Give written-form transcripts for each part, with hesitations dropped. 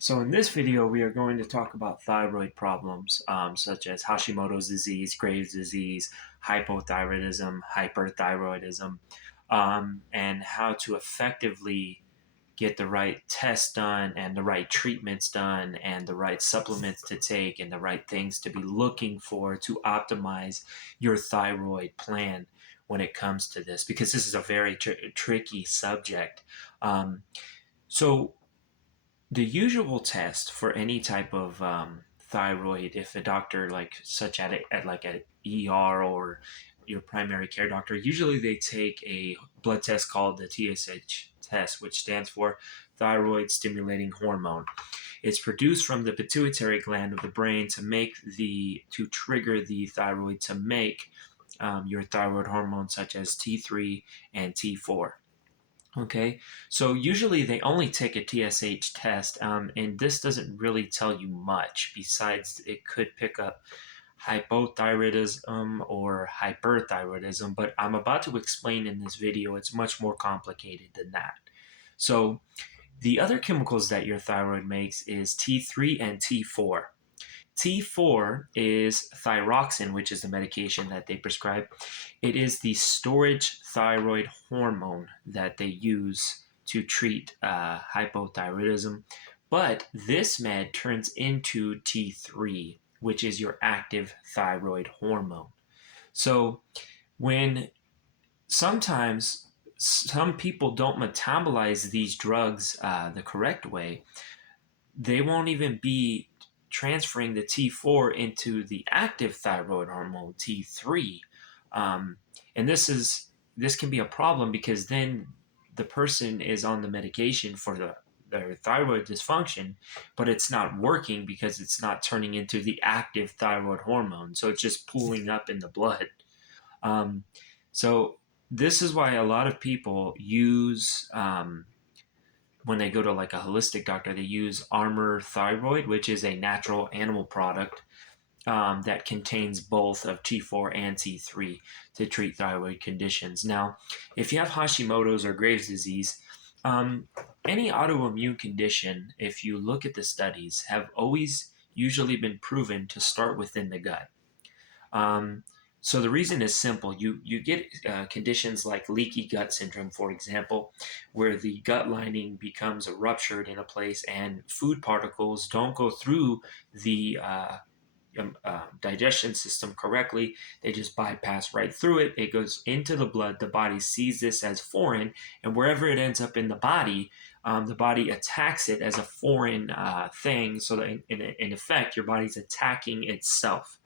So in this video, we are going to talk about thyroid problems such as Hashimoto's disease, Graves' disease, hypothyroidism, hyperthyroidism, and how to effectively get the right tests done and the right treatments done and the right supplements to take and the right things to be looking for to optimize your thyroid plan when it comes to this, because this is a very tricky subject. Um, so the usual test for any type of thyroid, if a doctor like such at like an ER or your primary care doctor, usually they take a blood test called the TSH test, which stands for thyroid stimulating hormone. It's produced from the pituitary gland of the brain to trigger the thyroid to make your thyroid hormones such as T3 and T4. Okay, so usually they only take a TSH test, and this doesn't really tell you much besides it could pick up hypothyroidism or hyperthyroidism, but I'm about to explain in this video it's much more complicated than that. So the other chemicals that your thyroid makes is T3 and T4. T4 is thyroxine, which is the medication that they prescribe. It is the storage thyroid hormone that they use to treat hypothyroidism. But this med turns into T3, which is your active thyroid hormone. So when sometimes some people don't metabolize these drugs the correct way, they won't even be transferring the T4 into the active thyroid hormone T3, um, and this can be a problem because then the person is on the medication for their thyroid dysfunction, but it's not working because it's not turning into the active thyroid hormone, so it's just pooling up in the blood. Um, so this is why a lot of people use when they go to like a holistic doctor, they use Armor Thyroid, which is a natural animal product that contains both of T4 and T3 to treat thyroid conditions. Now, if you have Hashimoto's or Graves' disease, um, any autoimmune condition, if you look at the studies, have always usually been proven to start within the gut. Um, so the reason is simple. You get conditions like leaky gut syndrome, for example, where the gut lining becomes ruptured in a place and food particles don't go through the digestion system correctly. They just bypass right through it. It goes into the blood. The body sees this as foreign, and wherever it ends up in the body attacks it as a foreign thing. So that in effect, your body's attacking itself.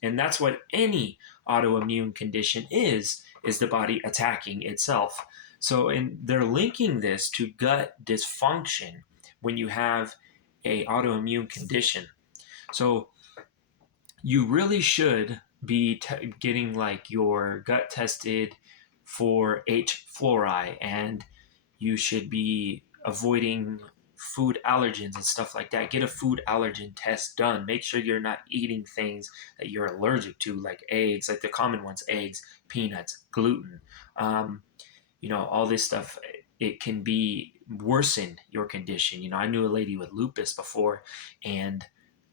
And that's what any autoimmune condition is the body attacking itself. So they're linking this to gut dysfunction when you have a autoimmune condition. So you really should be getting like your gut tested for H. fluoride, and you should be avoiding food allergens and stuff like that. Get a food allergen test done. Make sure you're not eating things that you're allergic to, like eggs, like the common ones: eggs, peanuts, gluten. Um, all this stuff. It can be worsen your condition. I knew a lady with lupus before, and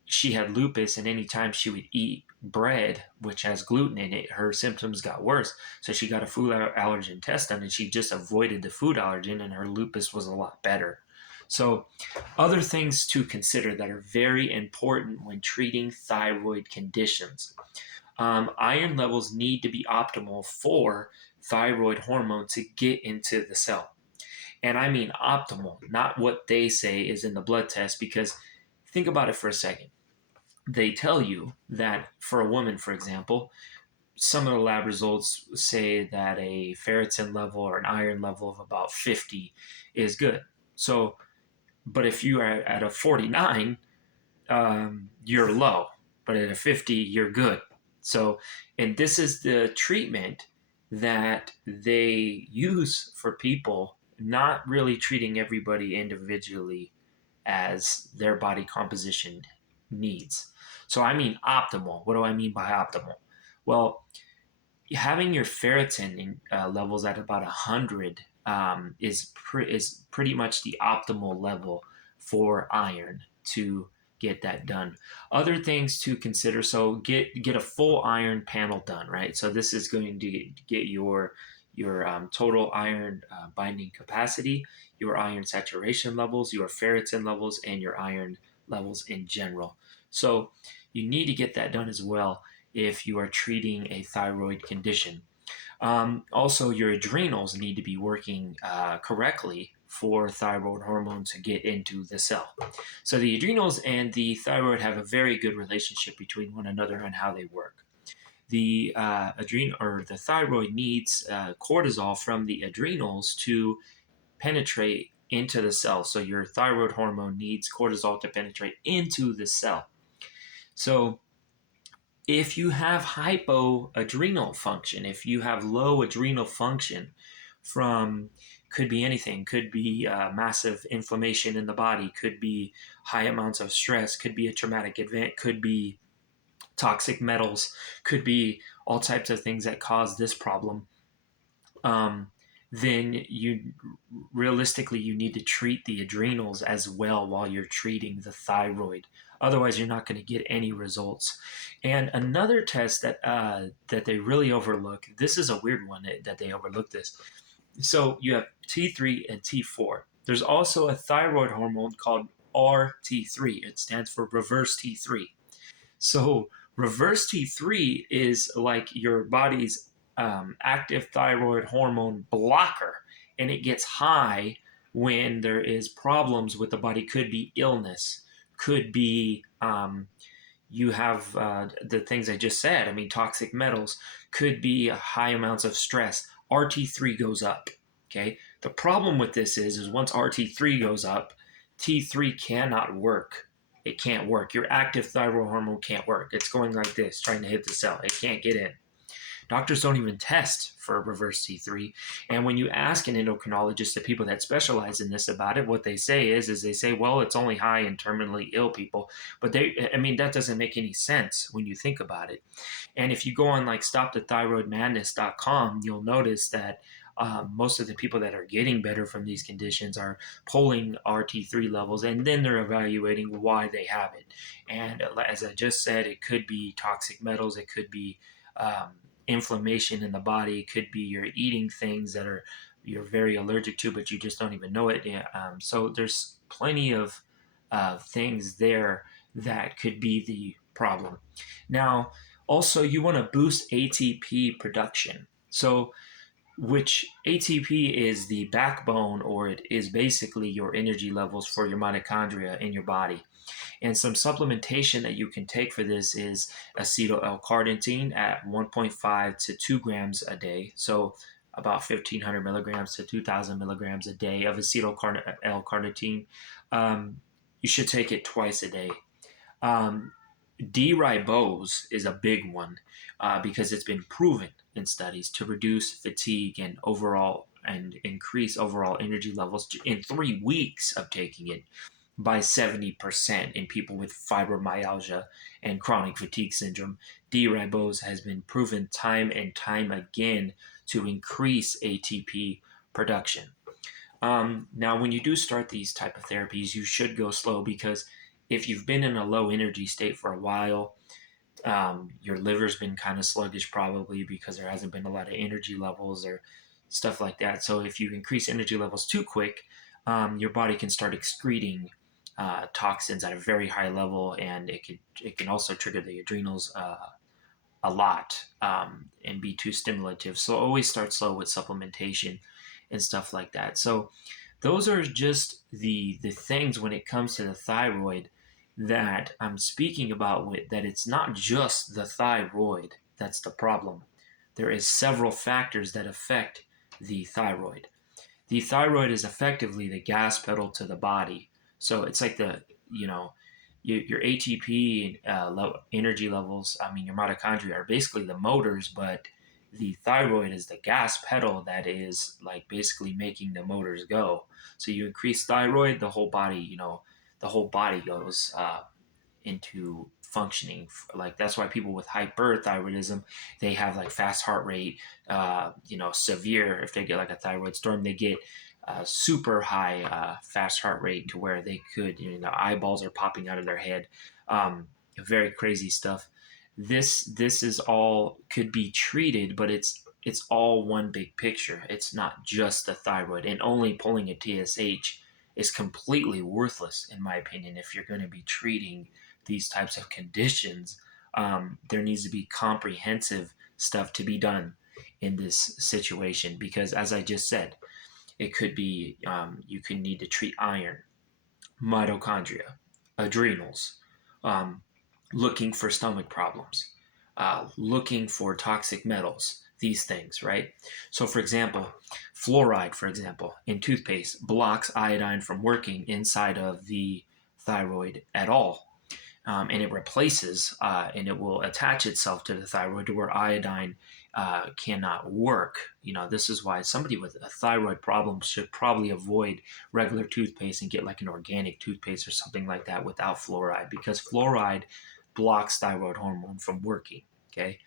she had lupus, and anytime she would eat bread which has gluten in it, her symptoms got worse. So she got a food allergen test done, and she just avoided the food allergen, and her lupus was a lot better. So other things to consider that are very important when treating thyroid conditions: iron levels need to be optimal for thyroid hormone to get into the cell. And I mean optimal, not what they say is in the blood test, because think about it for a second. They tell you that for a woman, for example, some of the lab results say that a ferritin level or an iron level of about 50 is good. So, but if you are at a 49, you're low, but at a 50, you're good. So, and this is the treatment that they use for people, not really treating everybody individually as their body composition needs. So I mean optimal. What do I mean by optimal? Well, having your ferritin levels at about 100 is pretty much the optimal level for iron to get that done. Other things to consider, so get a full iron panel done, right? So this is going to get your total iron binding capacity, your iron saturation levels, your ferritin levels, and your iron levels in general. So you need to get that done as well if you are treating a thyroid condition. Also, your adrenals need to be working correctly for thyroid hormone to get into the cell. So the adrenals and the thyroid have a very good relationship between one another and how they work. The adrenal or the thyroid needs cortisol from the adrenals to penetrate into the cell. So your thyroid hormone needs cortisol to penetrate into the cell. So if you have hypoadrenal function, if you have low adrenal function from, could be anything, could be massive inflammation in the body, could be high amounts of stress, could be a traumatic event, could be toxic metals, could be all types of things that cause this problem, um, then you realistically you need to treat the adrenals as well while you're treating the thyroid. Otherwise, you're not going to get any results. And another test that they really overlook. This is a weird one that they overlook this. So you have T3 and T4. There's also a thyroid hormone called RT3. It stands for reverse T3. So reverse T3 is like your body's active thyroid hormone blocker, and it gets high when there is problems with the body. Could be illness, could be you have the things I just said. I mean, toxic metals, could be high amounts of stress. RT3 goes up. Okay. The problem with this is once RT3 goes up, T3 cannot work. It can't work. Your active thyroid hormone can't work. It's going like this, trying to hit the cell. It can't get in. Doctors don't even test for reverse T3. And when you ask an endocrinologist, the people that specialize in this about it, what they say is they say, well, it's only high in terminally ill people. But that doesn't make any sense when you think about it. And if you go on like stopthethyroidmadness.com, you'll notice that most of the people that are getting better from these conditions are pulling RT3 levels, and then they're evaluating why they have it. And as I just said, it could be toxic metals, it could be inflammation in the body, it could be you're eating things that you're very allergic to, but you just don't even know it. So there's plenty of things there that could be the problem. Now, also, you want to boost ATP production. So which ATP is the backbone, or it is basically your energy levels for your mitochondria in your body. And some supplementation that you can take for this is acetyl L-carnitine at 1.5 to 2 grams a day. So about 1,500 milligrams to 2,000 milligrams a day of acetyl L-carnitine. You should take it twice a day. D-ribose is a big one because it's been proven in studies to reduce fatigue and increase overall energy levels in 3 weeks of taking it by 70% in people with fibromyalgia and chronic fatigue syndrome. D-ribose has been proven time and time again to increase ATP production. Now, when you do start these type of therapies, you should go slow, because if you've been in a low energy state for a while, your liver's been kind of sluggish probably because there hasn't been a lot of energy levels or stuff like that. So if you increase energy levels too quick, your body can start excreting toxins at a very high level, and it can also trigger the adrenals a lot and be too stimulative. So always start slow with supplementation and stuff like that. So those are just the things when it comes to the thyroid that I'm speaking about, with that it's not just the thyroid that's the problem. There is several factors that affect the thyroid. The thyroid is effectively the gas pedal to the body. So it's like your ATP energy levels. I mean, your mitochondria are basically the motors, but the thyroid is the gas pedal that is like basically making the motors go. So you increase thyroid, the whole body, the whole body goes into functioning. Like that's why people with hyperthyroidism, they have like fast heart rate, severe, if they get like a thyroid storm, they get super high fast heart rate to where they could, eyeballs are popping out of their head. Very crazy stuff. This is all could be treated, but it's all one big picture. It's not just the thyroid, and only pulling a TSH is completely worthless, in my opinion, if you're going to be treating these types of conditions. There needs to be comprehensive stuff to be done in this situation because, as I just said, it could be you could need to treat iron, mitochondria, adrenals, um, looking for stomach problems, looking for toxic metals, these things, right? So, for example, fluoride, for example, in toothpaste blocks iodine from working inside of the thyroid at all. And it replaces and it will attach itself to the thyroid to where iodine cannot work. This is why somebody with a thyroid problem should probably avoid regular toothpaste and get like an organic toothpaste or something like that without fluoride, because fluoride blocks thyroid hormone from working. Okay.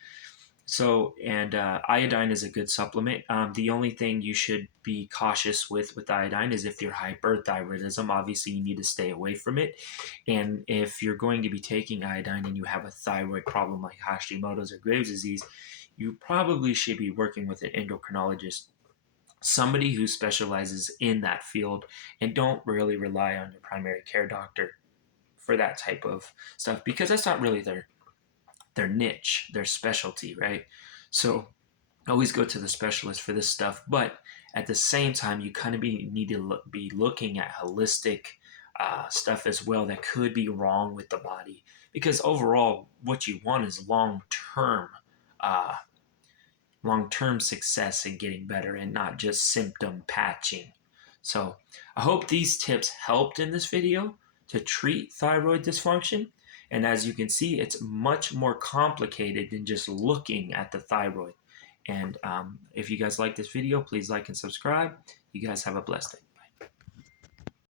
So, and iodine is a good supplement. The only thing you should be cautious with iodine is if you're hyperthyroidism, obviously you need to stay away from it. And if you're going to be taking iodine and you have a thyroid problem like Hashimoto's or Graves' disease, you probably should be working with an endocrinologist, somebody who specializes in that field, and don't really rely on your primary care doctor for that type of stuff because that's not really their niche, their specialty, right? So always go to the specialist for this stuff. But at the same time, you kind of need to be looking at holistic stuff as well that could be wrong with the body. Because overall, what you want is uh, long-term success in getting better and not just symptom patching. So I hope these tips helped in this video to treat thyroid dysfunction. And as you can see, it's much more complicated than just looking at the thyroid. And if you guys like this video, please like and subscribe. You guys have a blessed day.